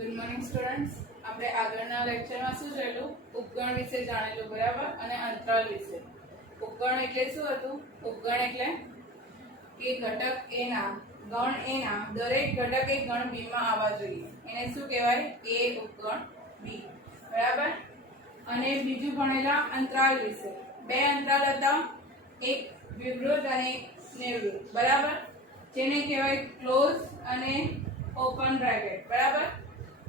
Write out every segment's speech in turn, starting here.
Good morning students. આપણે આગળના લેક્ચરમાં શું જોયેલું? ઉપગણ વિશે જાણેલું, બરાબર, અને અંતરાલ વિશે. ઉપગણ એટલે શું હતું? ઉપગણ એટલે કે ઘટક A ના ગણ A ના દરેક ઘટક એ ગણ B માં આવવા જોઈએ. એને શું કહેવાય? A ઉપગણ B, બરાબર. અને બીજું ભણેલા અંતરાલ વિશે. બે અંતરાલ હતા, એક વિવૃત અને એક નિવૃત્ત, બરાબર, જેને કહેવાય ક્લોઝ અને ઓપન બ્રેકેટ, બરાબર.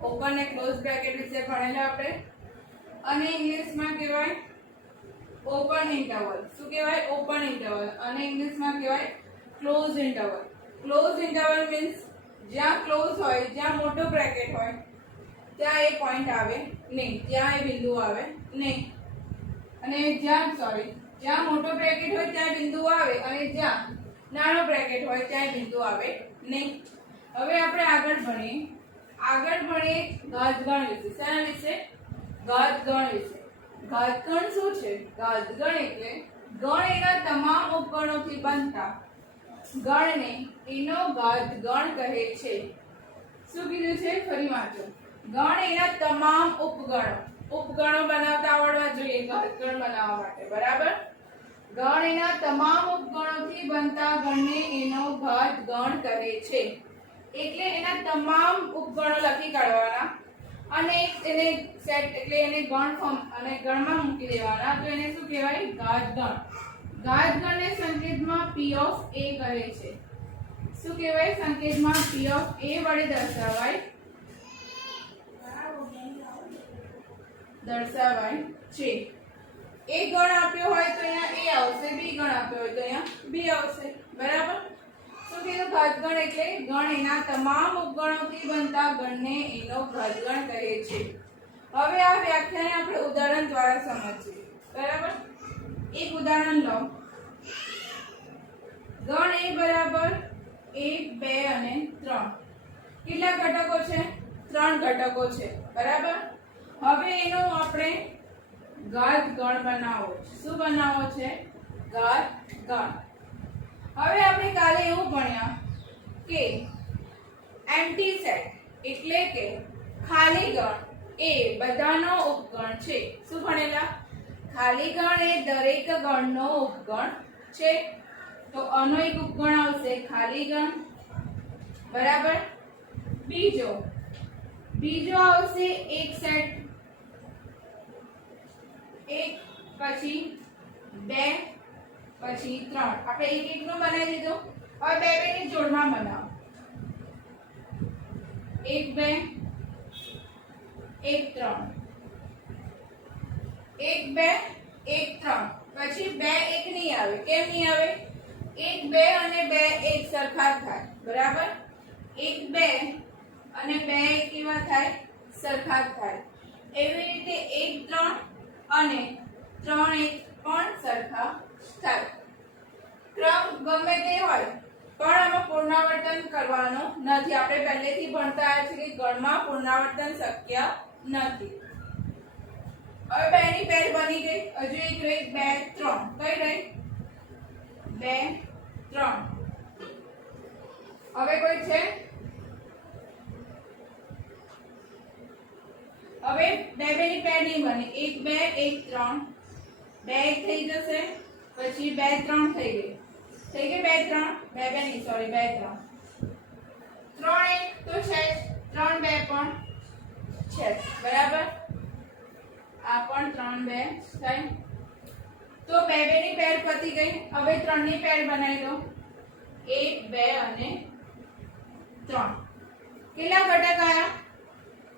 ઓપન અને ક્લોઝ બ્રેકેટ વિશે ભણેલા આપણે. અને ઇંગ્લિશમાં કહેવાય ઓપન ઇન્ટરવલ. શું કહેવાય? Open interval. અને ઇંગ્લિશમાં કહેવાય close interval. Close interval means જ્યાં ક્લોઝ હોય, જ્યાં મોટો બ્રેકેટ હોય, ત્યાં એ પોઈન્ટ આવે નહીં, ત્યાં એ બિંદુ આવે નહીં. અને જ્યાં મોટો બ્રેકેટ હોય ત્યાં બિંદુ આવે, અને જ્યાં નાનો બ્રેકેટ હોય ત્યાં બિંદુ આવે નહીં. હવે આપણે આગળ ભણીએ ઘાતગણ વિશે. શેના વિશે? ઘાતગણ વિશે. ઘાતગણ શું છે? ઘાતગણ એટલે ગણ એના તમામ ઉપગણોથી બનતા ગણને એનો ઘાતગણ કહે છે. શું કીધું છે? ફરી વાંચો. ગણ એના તમામ ઉપગણો બનાવતા આવડવા જોઈએ ઘાતગણ બનાવવા માટે, બરાબર. ગણ એના તમામ ઉપગણોથી બનતા ગણને એનો ઘાતગણ કહે છે. એટલે એના તમામ ઉપગણો લખી કાઢવાના અને એને સેટ એટલે એને ગણ ફોર્મ અને ગણમાં મૂકી દેવાના. તો એને શું કહેવાય? ઘાતગણ. ઘાતગણને સંકેતમાં P of A કહે છે. શું કહેવાય? સંકેતમાં P of A વડે દર્શાવાય છે. A ગણ આપ્યો હોય તો અહીંયા A આવશે, B ગણ આપ્યો હોય તો અહીંયા B આવશે, બરાબર. શું કીધું? ઘાતગણ એટલે ગણ એના તમામ ઉપગણોથી બનતા ગણને એનો ઘાતગણ કહે છે. હવે આ વ્યાખ્યાને આપણે ઉદાહરણ દ્વારા સમજીએ, બરાબર. એક ઉદાહરણ લો. ગણ A બરાબર 1, 2 અને 3. કેટલા ઘટકો છે? 3 ઘટકો છે, બરાબર. હવે એનો આપણે ઘાતગણ બનાવવો છે. શું બનાવવો છે? ઘાતગણ. હવે આપણે કાલે એવું ભણ્યા કે એમ્પ્ટી સેટ એટલે કે ખાલી ગણ એ બધાનો ઉપગણ છે. શું ભણેલા? ખાલી ગણ એ દરેક ગણનો ઉપગણ છે. તો આનો એક ઉપગણ આવશે ખાલી ગણ, બરાબર. બીજો આવશે એક સેટ, 1 પછી 2 પછી 3. આપણે એક નું બનાવી દીધું. હવે બે ની જોડમાં બનાવો. 1 2 1 3 1 2 1 3. પછી 2 1 નહીં આવે. કેમ નહીં આવે? 1 2 અને 2 એક સરખા થાય, બરાબર. 1 2 અને 2 એક કેવા થાય? સરખા થાય. એવી રીતે 1 3 અને 3 1 પણ સરખા થાય. ક્રમ ગમે તે હોય પણ આમાં પુનરાવર્તન કરવાનો નથી. આપણે પહેલેથી ભણતા આવ્યા છીએ કે ગણમાં પુનરાવર્તન શક્ય નથી. હવે બે ની પેર બની ગઈ. હજુ એક રહી 2 3. કઈ રહી? 2 3. હવે કોઈ છે? હવે બે ની પેર નહીં બને. 1 2 1 3. 2 1 થઈ જશે, પછી 2 3 થઈ ગઈ. 2 3 2 નહીં, સોરી 2 3 3 1 તો છે, 3 2 પણ છે, બરાબર. આ પણ 3 2 થાય. તો બે ની પેર પતી ગઈ. હવે 3 ની પેર બનાવી દો. 1 2 અને 3. કેટલા ઘટક આયા?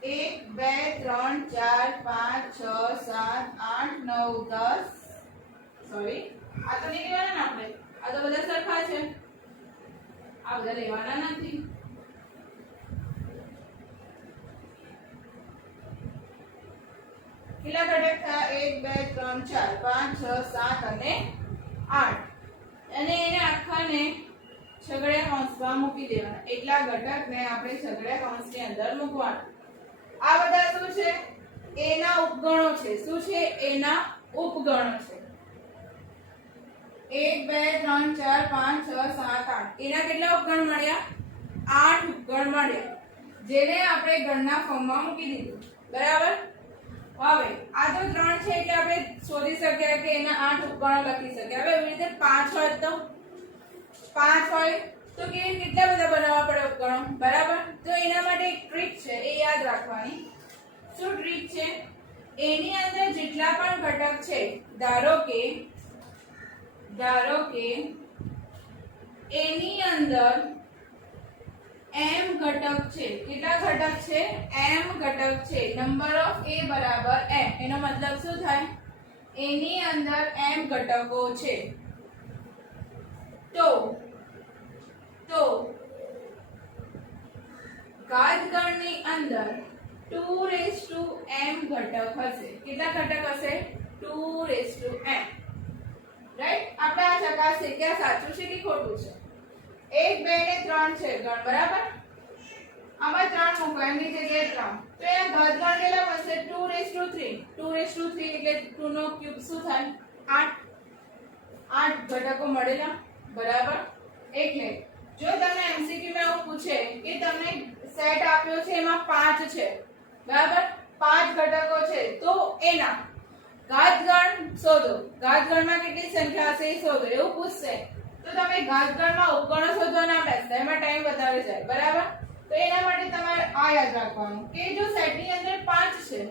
1 2 3 4 5 6 7 8 9 10. સોરી, આ તો નહીં લેવાના ને આપણે. આ તો બધા સરખા છે. આ બધા લેવાના નથી. કેટલા ઘટક થયા? 1 2 3 4 5 6 7 અને 8. અને એને આખાને છગડીયા કૌંસમાં મૂકી દેવાના. એટલા ઘટકને આપણે છગડીયા કૌંસની અંદર મૂકવાના. આ બધા શું છે? એના ઉપગણો છે. શું છે? એના ઉપગણો છે. 1 2 3 4 5 6 7 8. એના કેટલા ઉપગણ મળ્યા? 8 ઉપગણ મળ્યા. જેને આપણે ગણના ફોર્મમાં મૂકી દીધું બરાબર. હવે આ તો 3 છે એટલે આપણે શોધી શકીએ કે એના 8 ઉપગણો લખી શકીએ. હવે એવી રીતે 5 હોય તો 5 હોય તો કેટલા બધા બનાવવા પડે ઉપગણો બરાબર. તો એના માટે એક ટ્રીક છે, એ યાદ રાખવાની. શું ટ્રીક છે? એની અંદર જેટલા પણ ઘટક છે, ધારો કે એની અંદર m ઘટક છે. કેટલા ઘટક છે? m ઘટક છે. નંબર ઓફ a બરાબર m. એનો મતલબ શું થાય? એની અંદર m ઘટકો છે. તો ઘાતગણની અંદર 2m ઘટક હશે. કેટલા ઘટક હશે? 2m. રાઈટ. આપણે આ ચકાસીએ કે આ સાચું છે કે ખોટું છે. 1 2 ને 3 છે ગણ બરાબર. આમાં 3 મૂકો એમની જગ્યાએ 3. તો એ ઘાતગણ કેટલા બનશે? 2 એટલે 2 નો ક્યુબ શું થાય? 8 ઘટકો મળેલા બરાબર. એટલે જો તમને એમસીક્યુ માં એવું પૂછે કે તમને સેટ આપ્યો છે એમાં 5 છે બરાબર, 5 ઘટકો છે, તો એના ઘાતગણ શોધો. ઘાતગણમાં કેટલી સંખ્યા હશે એ શોધો એવું પૂછશે તો તમે ઘાતગણમાં ઉપગણો શોધવા ના બેસતા, એમાં ટાઈમ વધારે જાય બરાબર. તો એના માટે તમારે આ યાદ રાખવાનું કે જો સેટની અંદર 5 છે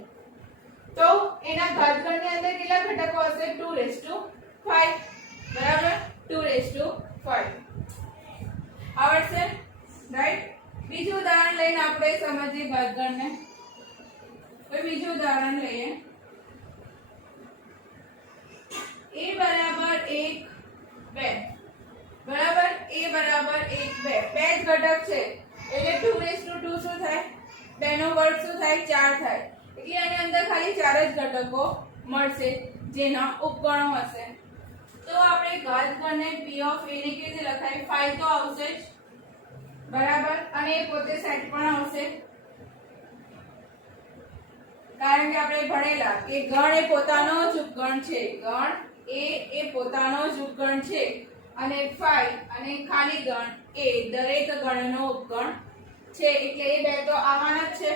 તો એના ઘાતગણની અંદર કેટલા ઘટકો હશે? 2/5 બરાબર. 2/5 આવડશે રાઈટ. બીજું ઉદાહરણ લઈને આપણે સમજીએ ઘાતગણને. કોઈ બીજું ઉદાહરણ લઈએ. a બરાબર 1 2 બરાબર. a બરાબર 1 2 બે જ ઘટક છે એટલે 2/2 શું થાય? 2 નો વર્ગ શું થાય? 4 થાય. એટલે આની અંદર ખાલી 4 જ ઘટકો મળશે જેના ઉપગણો હશે. તો આપણે ઘાતગણને p ઓફ a ને કેવી રીતે લખાય? 5 તો આવશે જ બરાબર, અને એ પોતે સેટ પણ આવશે કારણ કે આપણે ભણેલા કે ગણ એ પોતાનો જ ઉપગણ છે. ગણ એ પોતાનો જ ઉપગણ છે અને 5 અને ખાલી ગણ એ દરેક ગણનો ઉપગણ છે એટલે એ બે તો આવવાના જ છે.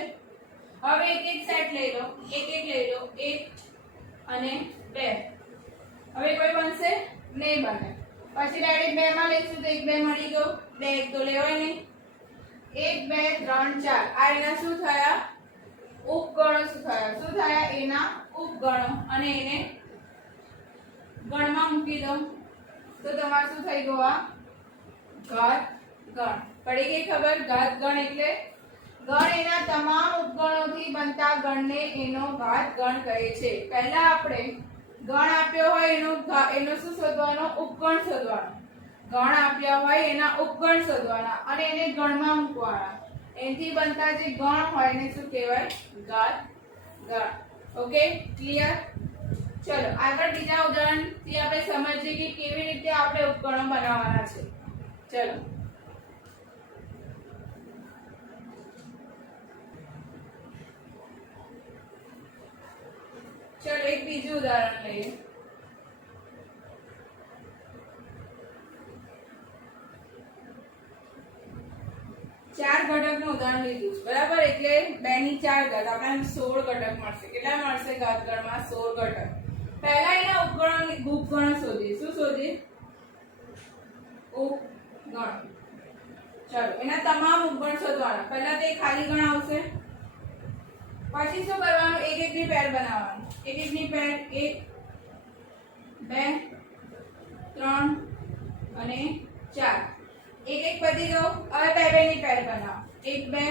હવે એક એક સેટ લઈ લો, એક લઈ લો, 1 અને 2. હવે કોઈ બનશે નહીં બને. પછી ડાયરેક્ટ 2 માં લઈશું તો 1 2 મળી ગયો, 2 1 તો લેવાય નહીં. 1 2 3 4 આ એના શું થયા? ઉપગણો. શું થયા? એના ઉપગણો. અને એને ગણમાં મૂકી દો તો તમારે શું થઈ ગયું? આ ઘાતગણ. પડી ગઈ ખબર? ઘાતગણ એટલે ગણ એના તમામ ઉપગણોથી બનતા ગણને એનો ઘાતગણ કહે છે. પહેલા આપણે ગણ આપ્યો હોય એનો શું શોધવાનો? ઉપગણ શોધવાનો. ગણ આપ્યા હોય એના ઉપગણ શોધવાના અને એને ગણમાં મૂકવાના. એનાથી બનતા જે ગણ હોય એને શું કહેવાય? ઘાતગણ. Okay clear? ચલો આગળ બીજા ઉદાહરણથી આપણે સમજીએ કે કેવી રીતે આપણે ઉપગણો બનાવવાના છે. ચલો એક બીજું ઉદાહરણ લઈએ. ચાર ઘટકનું ઉદાહરણ લીધું બરાબર, એટલે 2 ની 4 ઘાત આપણને 16 ઘટક મળશે. કેટલા મળશે ઘાતગણમાં? 16 ઘટક. પહેલા એના ઉપગણો શોધીએ. શું શોધીએ? ઉપગણ. ચલો એના તમામ ઉપગણ શોધવાના. પહેલા તે ખાલી ગણ આવશે, પછી શું કરવાનું? એક એક ની પેર બનાવવાનું. એક એક ની પેર 1 2 3 અને 4. એક એક પતી ગયો. હવે બે બે ની પેર બનાવો. 1 2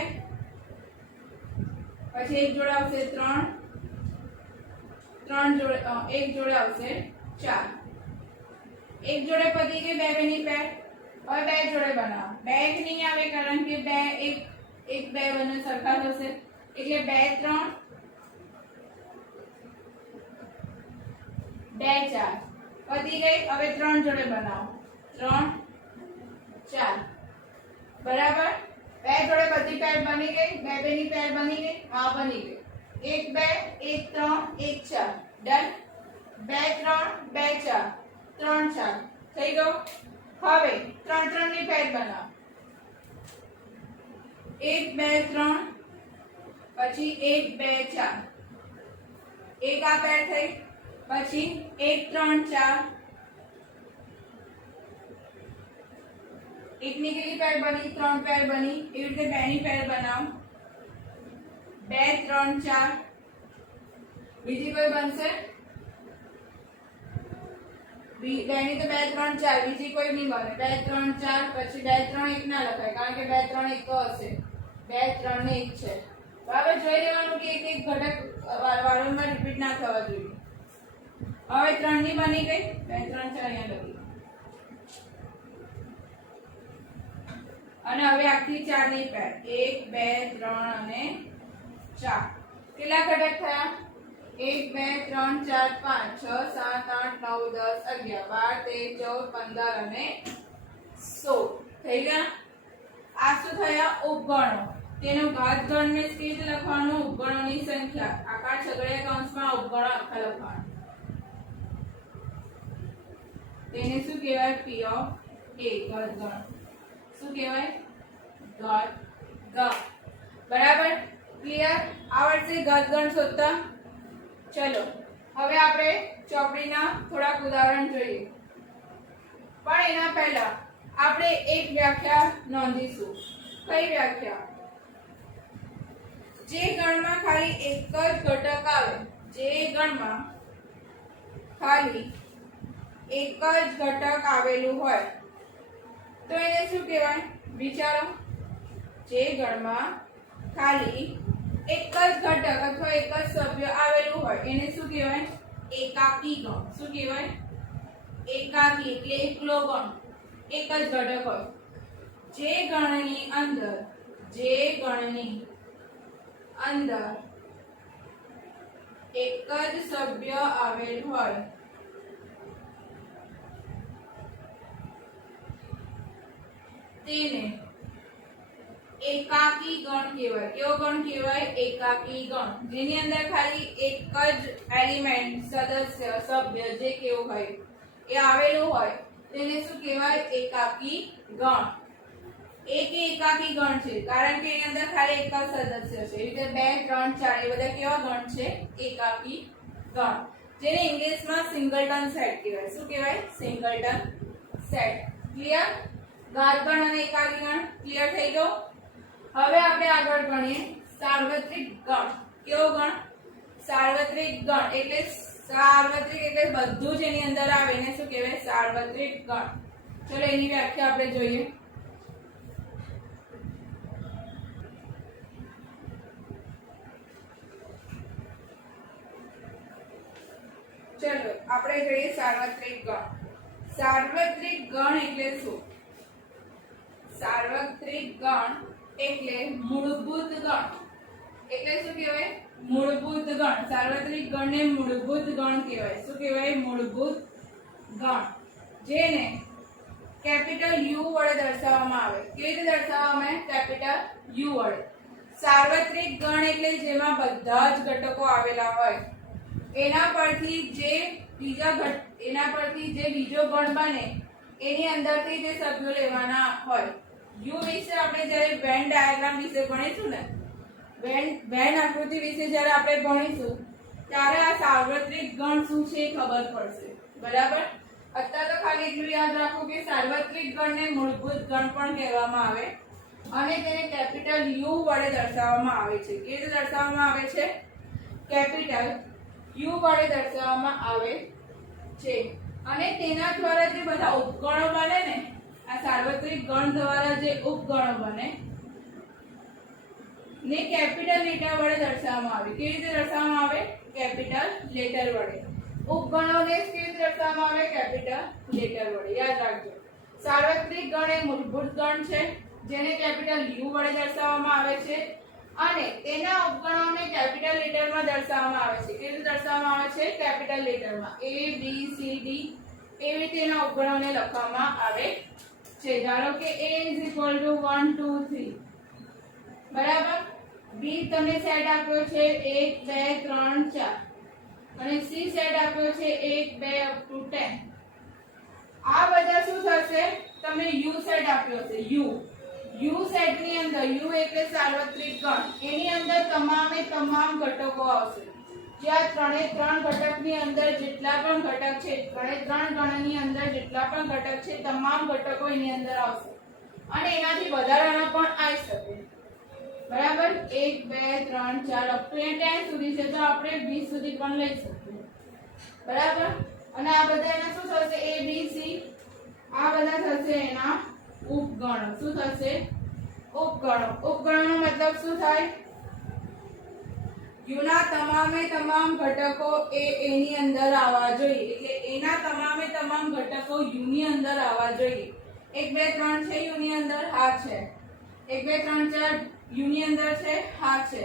પછી એક જોડે આવશે 3 જોડે એક જોડે આવશે 4. એક જોડે પતી ગઈ બે બે ની પેર. હવે બે જોડે બનાવો. બે એક નહીં આવે કારણ કે બે એક બે બંને સરખા થશે એટલે 2 3 2 4 પતી ગઈ. હવે 3 જોડે બનાવો. 3 4 બરાબર. બે જોડે બધી પેર બની ગઈ. બે બે ની પેર બની ગઈ. આ બની ગઈ. 1 2 1 3 1 4 ડન. 2 3 2 4 3 4 થઈ ગયો. હવે 3 3 ની પેર બનાવો. 1 2 3 પછી 1 2 4 એક આ પેર થઈ પછી 1 3 4 એકની કેટલી પેર બની 3 પેર બની એવી રીતે બેની પેર બનાવો 2 3 4 બીજી કોઈ બનશે બેની તો 2 3 4 બીજી કોઈ નહીં બને 2 3 4 પછી 2 3 1 ના લખાય કારણ કે 2 3 1 તો હશે 2 3 ને 1 છે બરાબર જોઈ લેવાનું કે એક એક ઘટક વારંવાર રિપીટ ના થવા જોઈએ હવે 3 ની બની ગઈ 2 3 4 અહીંયા લખી અને હવે આખી 4 ની પેર 1 2 3 અને 4 કેટલા ઘટક થયા 1 2 3 4 5 6 7 8 9 10 11 12 13 14 15 અને 16 થઈ ગયા આ શું થયા ઉપગણો તેનો ઘાતગણ ને કેવી રીતે લખવાનું ઉપગણોની સંખ્યા આકાર છગડીયા કૌંસમાં ઉપગણો આખા લખવાનું તેને શું કહેવાય p ઓફ a ઘાતગણ શું કહેવાય ઘાતગણ બરાબર ક્લિયર આવડશે ઘાતગણ શોધતા ચલો હવે આપણે ચોપડીના થોડાક ઉદાહરણ જોઈએ પણ એના પહેલા આપણે એક વ્યાખ્યા નોંધીશું કઈ વ્યાખ્યા જે ગણમાં ખાલી એક જ ઘટક આવે જે ગણમાં ખાલી એક જ ઘટક આવેલું હોય તો એને શું કહેવાય વિચારો જે ગણમાં ખાલી એક જ ઘટક અથવા એક જ સભ્ય આવેલું હોય એને શું કહેવાય એકાકી ગણ શું કહેવાય એકાકી એટલે એકલો ગણ એક જ ઘટક હોય જે ગણની અંદર એક જ સભ્ય આવેલ હોય તેને એકાકી ગણ કહેવાય કેવો ગણ કહેવાય એકાકી ગણ જેની અંદર ખાલી એક જ એલિમેન્ટ સદસ્ય સભ્ય જે કેવું હોય એ આવેલું હોય તેને શું કહેવાય એકાકી ગણ એક એકાકી ગણ છે કારણ કે એની અંદર ખાલી એક જ સદસ્ય છે એ રીતે 2 3 4 એ બધા કેવા ગણ છે એકાકી ગણ જેને ઇંગ્લિશમાં સિંગલટન સેટ કહેવાય શું કહેવાય સિંગલટન સેટ ક્લિયર ઘાતગણ અને એકાકી ગણ ક્લિયર થઈ ગયો હવે આપણે આગળ ભણીએ સાર્વત્રિક ગણ કેવો ગણ સાર્વત્રિક ગણ એટલે સાર્વત્રિક એટલે બધું જ એની અંદર આવે એને શું કહેવાય સાર્વત્રિક ગણ ચલો એની વ્યાખ્યા આપણે જોઈએ ચલો આપણે જોઈએ સાર્વત્રિક ગણ સાર્વત્રિક ગણ એટલે શું સાર્વત્રિક ગણ એટલે મૂળભૂત ગણ એટલે શું કહેવાય મૂળભૂત ગણ સાર્વત્રિક ગણને મૂળભૂત ગણ કહેવાય શું કહેવાય મૂળભૂત ગણ જેને કેપિટલ U વડે દર્શાવવામાં આવે કેવી રીતે દર્શાવવામાં આવે કેપિટલ U વડે સાર્વત્રિક ગણ એટલે જેમાં બધા જ ઘટકો આવેલા હોય એના પરથી જે બીજો ગણ બને એની અંદરથી જે સભ્યો લેવાના હોય U વિશે આપણે જ્યારે વેન ડાયાગ્રામ વિશે ભણીશું ને વેન આકૃતિ વિશે જ્યારે આપણે ભણીશું ત્યારે આ સાર્વત્રિક ગણ શું છે એ ખબર પડશે બરાબર અત્યારે તો ખાલી એટલું યાદ રાખો કે સાર્વત્રિક ગણને મૂળભૂત ગણ પણ કહેવામાં આવે અને તેને કેપિટલ U વડે દર્શાવવામાં આવે છે કેવી રીતે દર્શાવવામાં આવે છે કેપિટલ U વડે દર્શાવવામાં આવે છે અને તેના દ્વારા જે બધા ઉપગણો બને ને આ સાર્વત્રિક ગણ દ્વારા જે ઉપગણો બને ને કેપિટલ લેટર વડે દર્શાવવામાં આવે કેવી રીતે દર્શાવવામાં આવે કેપિટલ લેટર વડે ઉપગણોને કેવી રીતે દર્શાવવામાં આવે કેપિટલ લેટર વડે યાદ રાખજો સાર્વત્રિક ગણ એ મૂળભૂત ગણ છે જેને કેપિટલ U વડે દર્શાવવામાં આવે છે અને તેના ઉપગણોને કેપિટલ લેટરમાં દર્શાવવામાં આવે છે કેવી રીતે દર્શાવવામાં આવે છે capital લેટરમાં A B C D એવી રીતે એના ઉપગણોને લખવામાં આવે છે ધારો કે A = 1 2 3 બરાબર B તમે સેટ આપ્યો છે 1 2 3 4 અને C સેટ આપ્યો છે 1 2 up to 10 આ બધા શું થશે તમે U સેટ આપ્યો છે યુ સેટની અંદર યુ એટલે સાર્વત્રિક ગણ, એની અંદર તમામે તમામ ઘટકો આવશે. જે આ ત્રણે ત્રણ ઘટકની અંદર જેટલા પણ ઘટક છે, ત્રણે ત્રણ ગણની અંદર જેટલા પણ ઘટક છે, તમામ ઘટકો એની અંદર આવશે અને એનાથી વધારાના પણ આવી શકે. બરાબર, 1 2 3 4 અપ ટુ 10 સુધી છે, તો આપણે 20 સુધી પણ લઈ શકીએ. બરાબર, અને આ બધા એના શું થશે? a b c, આ બધા થશે એના ઉપગણો. શું થશે? ઉપગણો. ઉપગણોનો મતલબ શું થાય? u ના તમામે તમામ ઘટકો એની અંદર આવવા જોઈએ. એટલે એના તમામે તમામ ઘટકો u ની અંદર આવવા જોઈએ. 1 2 3 છે u ની અંદર, હા છે. 1 2 3 4 u ની અંદર છે, હા છે.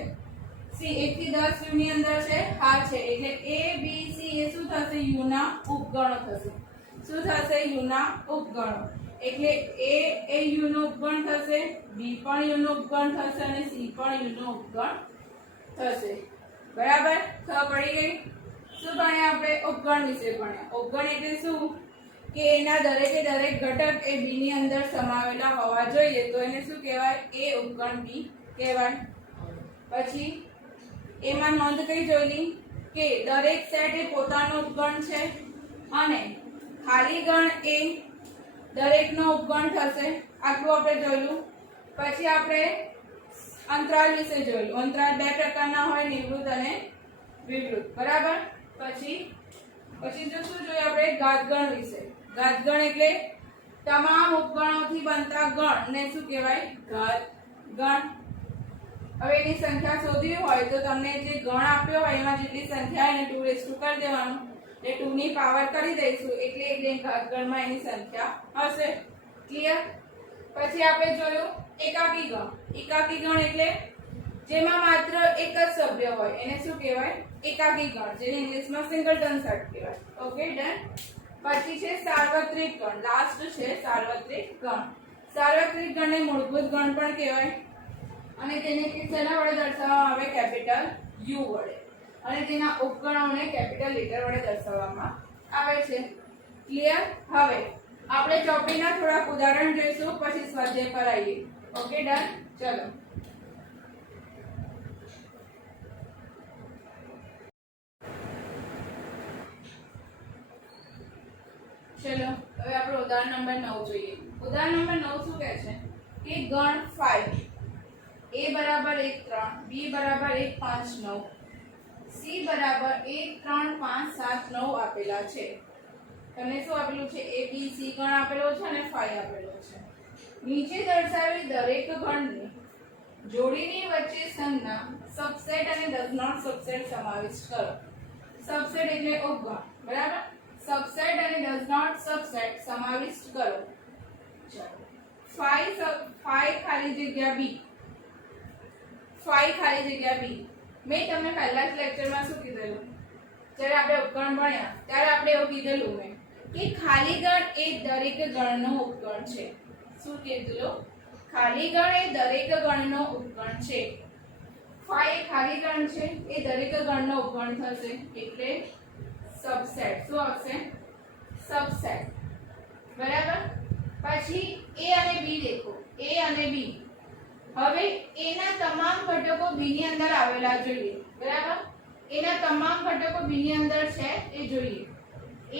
c 1 થી 10 u ની અંદર છે, હા છે. એટલે a b c એ શું થશે? u ના ઉપગણો થશે. શું થશે? u ના ઉપગણો. એટલે a એ u નો ઉપગણ થશે, b પણ u નો ઉપગણ થશે અને c પણ u નો ઉપગણ થશે. બરાબર, ખબર પડી ગઈ? શું ભણ્યા આપણે? ઉપગણ વિશે ભણ્યા. ઉપગણ એટલે શું? કે એના દરેકે દરેક ઘટક એ b ની અંદર સમાવેલા હોવા જોઈએ, તો એને શું કહેવાય? a ઉપગણ b કહેવાય. પછી એમાં નોંધ કઈ જોઈલી કે દરેક સેટ એ પોતાનો ઉપગણ છે અને ખાલી ગણ એ દરેકનો ઉપગણ થશે. આટલું આપણે જોયું. પછી આપણે અંતરાલ વિશે જોયું. અંતરાલ બે પ્રકારના હોય, નિવૃત્ત અને વિવૃત્ત. બરાબર, પછી જો શું જોયું આપણે? ઘાતગણ વિશે. ઘાતગણ એટલે તમામ ઉપગણોથી બનતા ગણને શું કહેવાય? ઘાતગણ. હવે એની સંખ્યા શોધવી હોય તો તમને જે ગણ આપ્યો હોય એમાં જેટલી સંખ્યા એને 2 રેઝ ટુ કરી દેવાનું, એટલે 2 ની પાવર કરી દઈશું એટલે ઘાતગણમાં એની સંખ્યા હશે. ક્લિયર? પછી આપણે જોયું એકાકી ગણ. એકાકી ગણ એટલે જેમાં માત્ર એક જ સભ્ય હોય એને શું કહેવાય? એકાકી ગણ, જેને ઇંગ્લિશમાં સિંગલટન સેટ કહેવાય. Okay, done. પછી છે સાર્વત્રિક ગણ. લાસ્ટ છે સાર્વત્રિક ગણ. સાર્વત્રિક ગણને મૂળભૂત ગણ પણ કહેવાય અને તેને શેના વડે દર્શાવવામાં આવે? કેપિટલ U વડે. અને તેના ઉપગણોને કેપિટલ લેટર વડે દર્શાવવામાં આવે છે. ક્લિયર? હવે આપણે ચોપડીના થોડાક ઉદાહરણ જોઈશું, પછી સ્વાધ્યાય પર આવીએ. Okay, done. ચલો. ચલો, હવે આપણે ઉદાહરણ નંબર 9 જોઈએ. ઉદાહરણ નંબર 9 શું કહે છે? કે ગણ 5 a બરાબર 1 3, b બરાબર 1 5 9, c બરાબર 1 3 5 7 9 આપેલા છે. તમને શું આપેલું છે? a b c ગણ આપેલો છે અને 5 આપેલો છે. નીચે દર્શાવેલ દરેક ગણની જોડીની વચ્ચે સંજ્ઞા સબસેટ અને ડઝ નોટ સબસેટ સમાવિષ્ટ કરો. સબસેટ એટલે ઉપગણ. બરાબર, સબસેટ અને ડઝ નોટ સબસેટ સમાવિષ્ટ કરો. ચલો, 5 ખાલી જગ્યા b. 5 ખાલી જગ્યા b. મેં તમને પહેલા જ લેક્ચરમાં શું કીધેલું? જ્યારે આપણે ઉપગણ ભણ્યા ત્યારે આપણે એવું કીધેલું મેં કે ખાલી ગણ એ દરેક ગણનો ઉપગણ છે. શું કીધેલું? ખાલી ગણ એ દરેક ગણનો ઉપગણ છે. 5 એ ખાલી ગણ છે, એ દરેક ગણનો ઉપગણ થશે એટલે સબસેટ. શું આવશે? સબસેટ. બરાબર. પછી a અને b દેખો. a અને b. હવે એના તમામ ઘટકો b ની અંદર આવેલા જોઈએ. બરાબર, એના તમામ ઘટકો b ની અંદર છે એ જોઈએ.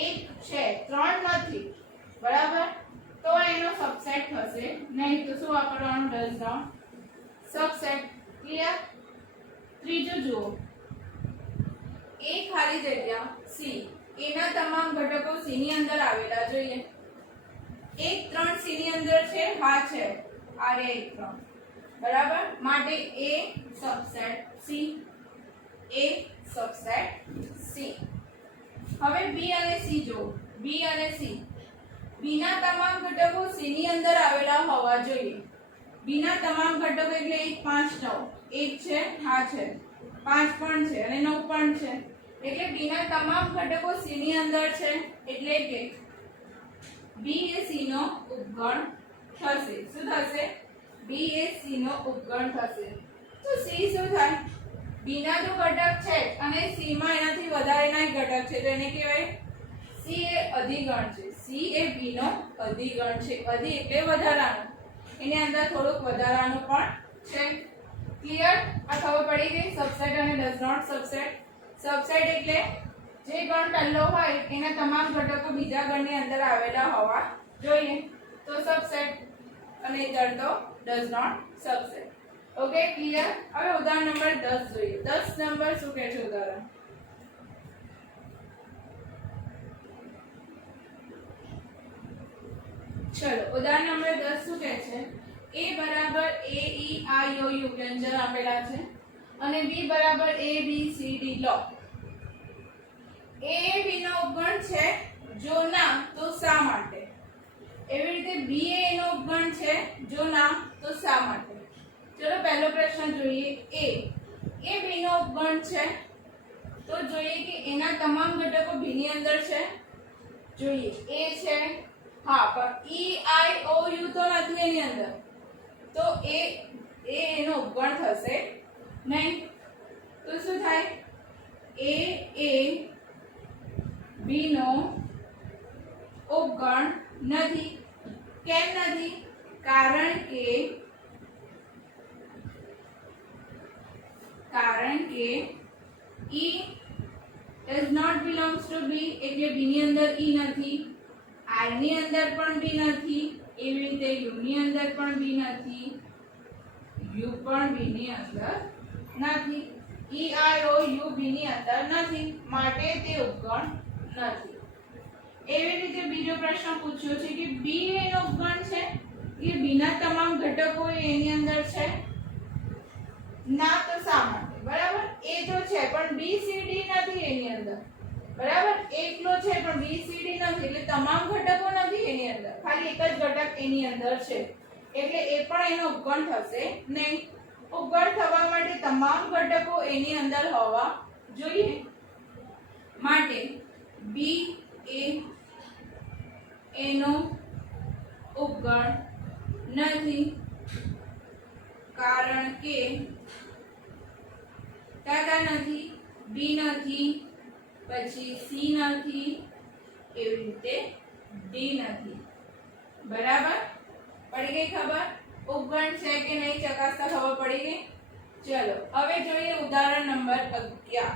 એક છે, ત્રણ નથી. બરાબર, તો એનો સબસેટ થશે નહીં. તો શું વાપરવાનું? Does not subset. ક્લિયર? ત્રીજું જુઓ, a ખાલી જગ્યા c. એના તમામ ઘટકો c ની અંદર આવેલા જોઈએ. 1 3 c ની અંદર છે, હા છે. આ રે 1 3. બરાબર, માટે a subset c. a subset c. હવે b અને c જો. b અને c. b ના તમામ ઘટકો c ની અંદર આવેલા હોવા જોઈએ. b ના તમામ ઘટકો એટલે 1 5 9. 1 છે, હા છે. 5 પણ છે અને 9 પણ છે. એટલે b ના તમામ ઘટકો c ની અંદર છે એટલે કે b એ c નો ઉપગણ થશે. શું થશે? b એ c નો ઉપગણ થશે. તો c શું થાય? b ના જો ઘટક છે અને c માં એનાથી વધારેના ઘટક છે, તો એને કહેવાય c એ અધિગણ છે. c એ b નો અધિગણ છે. અધિ એટલે વધારાનો. એની અંદર થોડુંક વધારાનું પણ છે. ક્લિયર? આ ખબર પડી ગઈ સબસેટ અને ડઝ નોટ સબસેટ. સબસેટ એટલે જે ગણ પહેલો હોય એના તમામ ઘટકો બીજા ગણની અંદર આવેલા હોવા જોઈએ તો સબસેટ, અને ઇધર તો does not subset. Okay clear? હવે ઉદાહરણ નંબર 10 જોઈએ. 10 નંબર શું કહે છે ઉદાહરણ? ચલો ઉદાહરણ નંબર 10 શું કહે છે? a બરાબર a e i o u વ્યંજન આપેલા છે અને b બરાબર a b c d law. a b નો ઉપગણ છે, જો ના તો શા માટે? એવી રીતે b એ નો ઉપગણ છે, જો ના તો શા માટે? ચલો પહેલો પ્રશ્ન જોઈએ. a b નો ઉપગણ છે તો જોઈએ કે એના તમામ ઘટકો b ની અંદર છે. જોઈએ a છે, હા, પણ e i o u તો નથી એની અંદર, તો એનો ઉપગણ થશે નહીં. તો શું થાય? a એ b નો ઉપગણ નથી. કેમ નથી? કારણ કે e does not belongs to b, એટલે b ની અંદર e નથી, I ની અંદર પણ b નથી, એવી રીતે u ની અંદર પણ b નથી, u પણ b ની અંદર નથી, e i o u b ની અંદર નથી, માટે તે ઉપગણ નથી. એવી રીતે બીજો પ્રશ્ન પૂછ્યો છે કે b એનો ઉપગણ છે કે b ના તમામ ઘટકો એની અંદર છે, ના તો શા માટે? બરાબર, a તો છે પણ b c d નથી એની અંદર. બરાબર, એકલો છે પણ b c d નથી, એટલે તમામ ઘટકો નથી એની અંદર, ખાલી એક જ ઘટક એની અંદર છે, એટલે એ પણ એનો ઉપગણ થશે નહીં. ઉપગણ થવા માટે તમામ ઘટકો એની અંદર હોવા જોઈએ, માટે b એ એનો ઉપગણ નથી, કારણ કે કયા નથી? b નથી, પછી c નથી, એવી રીતે d નથી. બરાબર, પડી ગઈ ખબર? ઉપગણ છે કે નહીં ચકાસતા ખબર પડી ગઈ. ચલો હવે જોઈએ ઉદાહરણ નંબર 11.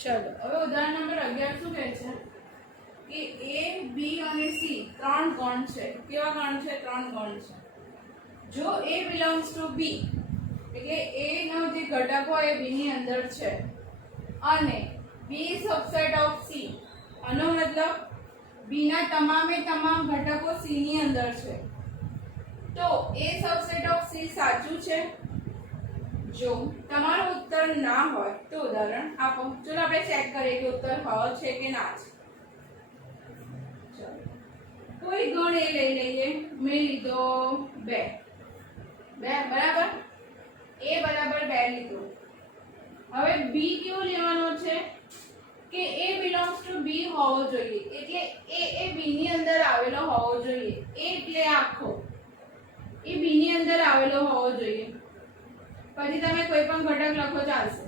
ચલો હવે ઉદાહરણ નંબર 11 શું કહે છે કે a b અને c ત્રણ ગણ છે. કેવા ગણ છે? ત્રણ ગણ છે. જો a belongs to b, એટલે a નો જે ઘટક હોય એ b ની અંદર છે, અને b subset of c, આનો મતલબ b ના તમામે તમામ ઘટકો c ની અંદર છે, તો a subset of c સાચું છે? જો તમારો ઉત્તર ના હોય તો ઉદાહરણ આપો. ચલો આપણે ચેક કરીએ કે ઉત્તર હા છે કે ના છે. ચલો કોઈ ગણ એ લઈ લઈએ. મેં લીધો 2. બરાબર, a બરાબર 2 લીધો. હવે b કેવો લેવાનો છે કે a belongs to b હોવો જોઈએ, એટલે a એ b ની અંદર આવેલો હોવો જોઈએ. a એટલે આખો એ b ની અંદર આવેલો હોવો જોઈએ. પછી તમે કોઈ પણ ઘટક લખો ચાલશે.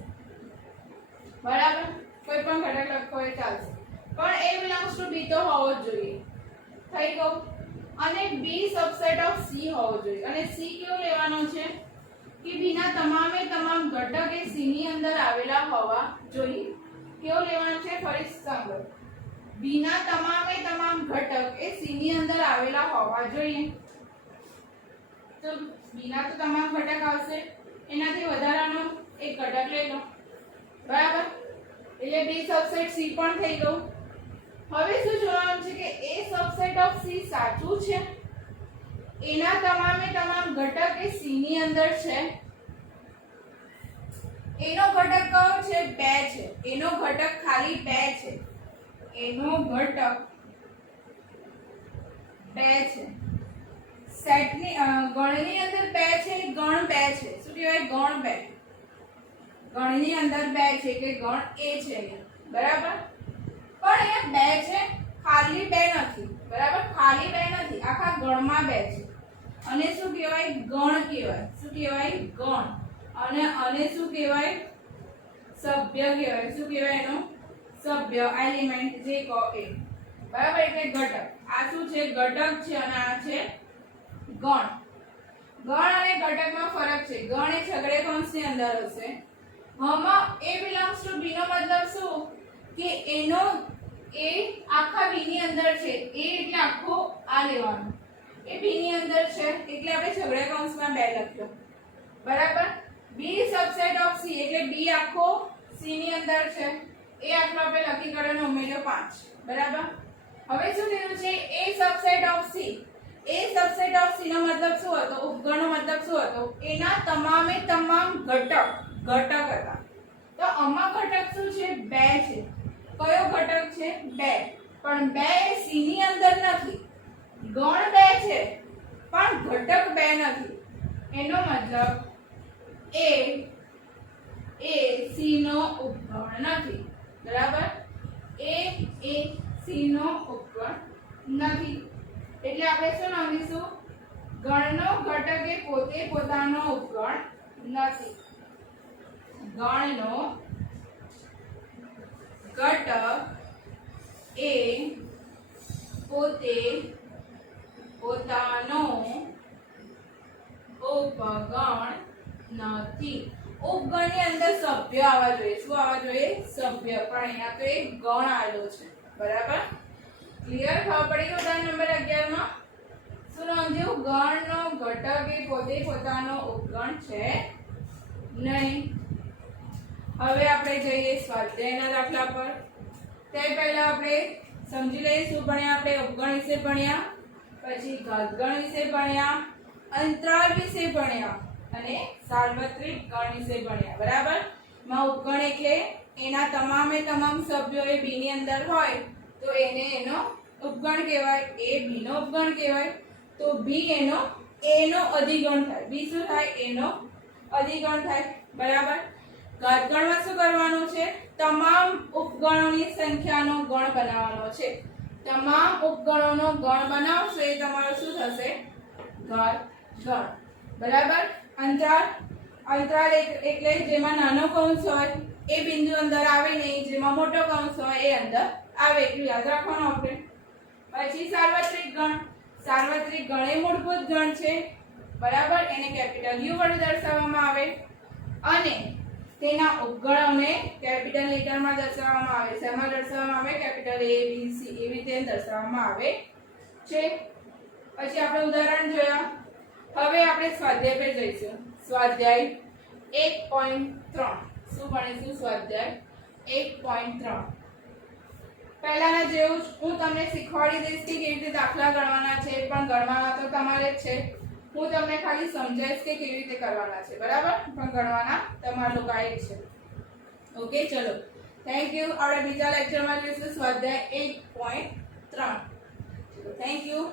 બરાબર, કોઈ પણ ઘટક લખો એ ચાલશે, પણ a belongs to b તો હોવો જ જોઈએ. થઈ ગયું. અને b સબસેટ ઓફ c હોવો જોઈએ. અને c કેવો લેવાનો છે કે b ના તમામે તમામ ઘટક એ c ની અંદર આવેલા હોવા જોઈએ. કેવો લેવાનો છે? ફરી સાંભળો. b ના તમામે તમામ ઘટક એ c ની અંદર આવેલા હોવા જોઈએ. તો b ના તો તમામ ઘટક આવશે, એનાથી વધારાનો એક ઘટક લઈ લો. બરાબર, એટલે b સબસેટ c પણ થઈ ગયું. હવે શું જોવાનું છે કે a સબસેટ ઓફ c સાચું છે? એના તમામે તમામ ઘટક એ c ની અંદર છે. એનો ઘટક કયો છે? 2 છે. એનો ઘટક ખાલી 2 છે. એનો ઘટક 2 છે. સેટની ગણની અંદર 2 છે, ગણ 2 છે. શું કહેવાય? ગણ 2. ગણની અંદર 2 છે કે ગણ a છે. બરાબર, પણ એ 2 છે, ખાલી 2 નથી. બરાબર, ખાલી 2 નથી, આખા ગણમાં 2 છે. અને શું કહેવાય? ગણ કહેવાય. શું કહેવાય? ગણ. અને શું કહેવાય? સભ્ય કહેવાય. શું કહેવાય? એનો સભ્ય, એલિમેન્ટ જે કહો એ. બરાબર, એટલે ઘટક. આ શું છે? ઘટક છે અને આ છે ગણ. ગણ અને ઘટકમાં ફરક છે. ગણ એ છગડે કૌંસની અંદર હશે. હમાં a belongs to b નો મતલબ શું? કે એનો એ આખા b ની અંદર છે. a એટલે આખો આ લેવાનો. એ b ની અંદર છે એટલે આપણે છગડે કૌંસમાં 2 લખ્યો. બરાબર. b સબસેટ ઓફ c એટલે b આખો c ની અંદર છે. એ આટલો આપણે લખી કાઢવાનો, ઉમેર્યો 5. બરાબર. હવે શું થયું છે? a subset of c. a subset of c નો મતલબ શું હતો? ઉપગણનો મતલબ શું હતો? એના તમામે તમામ ઘટક હતા. તો આમાં ઘટક શું છે? 2 છે. કયો ઘટક છે? 2. પણ 2 એ c ની અંદર નથી. ગણ 2 છે પણ ઘટક 2 નથી. એનો મતલબ એ c નો ઉપગણ નથી. બરાબર. એ c નો ઉપગણ નથી. એટલે આપણે શું નોંધીશું? ગણનો ઘટક એ પોતે પોતાનો ઉપગણ નથી. ગણનો ઘટક એ પોતે પોતાનો ઉપગણ નથી. ઉપગણની અંદર સભ્ય આવવા જોઈએ. શું આવવા જોઈએ? સભ્ય. પણ અહીંયા તો એક ગણ આવેલો છે. બરાબર. ક્લિયર? ખબર પડી? ઉદાહરણ નંબર 11 માં શું નોંધ્યું? ગણનો ઘટક એ પોતે પોતાનો ઉપગણ છે નહીં. હવે આપણે જઈએ સ્વાધ્યાયના દાખલા પર. તે પહેલા આપણે સમજી લઈએ શું ભણ્યા આપણે. ઉપગણ વિશે ભણ્યા, પછી ઘાતગણ વિશે ભણ્યા, અંતરાલ વિશે ભણ્યા અને સાર્વત્રિક ગણ વિશે ભણ્યા. બરાબર. માં ઉપગણ એટલે એના તમામે તમામ સભ્યો એ b ની અંદર હોય તો એને એનો ઉપગણ કહેવાય. a b નો ઉપગણ કહેવાય. તો b એનો a નો અધિગણ થાય. b શું થાય? a નો અધિગણ થાય. બરાબર. ઘાતગણમાં શું કરવાનું છે? તમામ ઉપગણોની સંખ્યાનો ગણ બનાવવાનો છે. તમામ ઉપગણોનો ગણ બનાવશો એ તમારો શું થશે? ઘાતગણ. બરાબર. અંતરાલ એટલે જેમાં નાનો કૌંસ હોય એ બિંદુ અંદર આવે નહીં, જેમાં મોટો કૌંસ હોય એ અંદર આવે. એટલું યાદ રાખવાનું આપણે. પછી સાર્વત્રિક ગણ. સાર્વત્રિક ગણ એ મૂળભૂત ગણ છે. બરાબર. એને કેપિટલ U વડે દર્શાવવામાં આવે અને તેના ઉપગણોને કેપિટલ લેટરમાં દર્શાવવામાં આવે. શેમાં દર્શાવવામાં આવે? કેપિટલ A B C એવી રીતે દર્શાવવામાં આવે છે. પછી આપણે ઉદાહરણ જોયા. હવે આપણે સ્વાધ્યાય પર જઈશું. સ્વાધ્યાય 1.3. શું ભણીશું? સ્વાધ્યાય 1.3. પહેલાના જેવું જ હું તમને શીખવાડી દઈશ કે કેવી રીતે દાખલા ગણવાના છે. પણ ગણવાના તો તમારે જ છે. હું તમને ખાલી સમજાવીશ કે કેવી રીતે કરવાના છે. બરાબર. પણ ગણવાના તમારા લોકો આ છે. ઓકે, ચલો. Thank you. આપણે બીજા લેક્ચરમાં જોઈશું સ્વાધ્યાય 1.3. Thank you.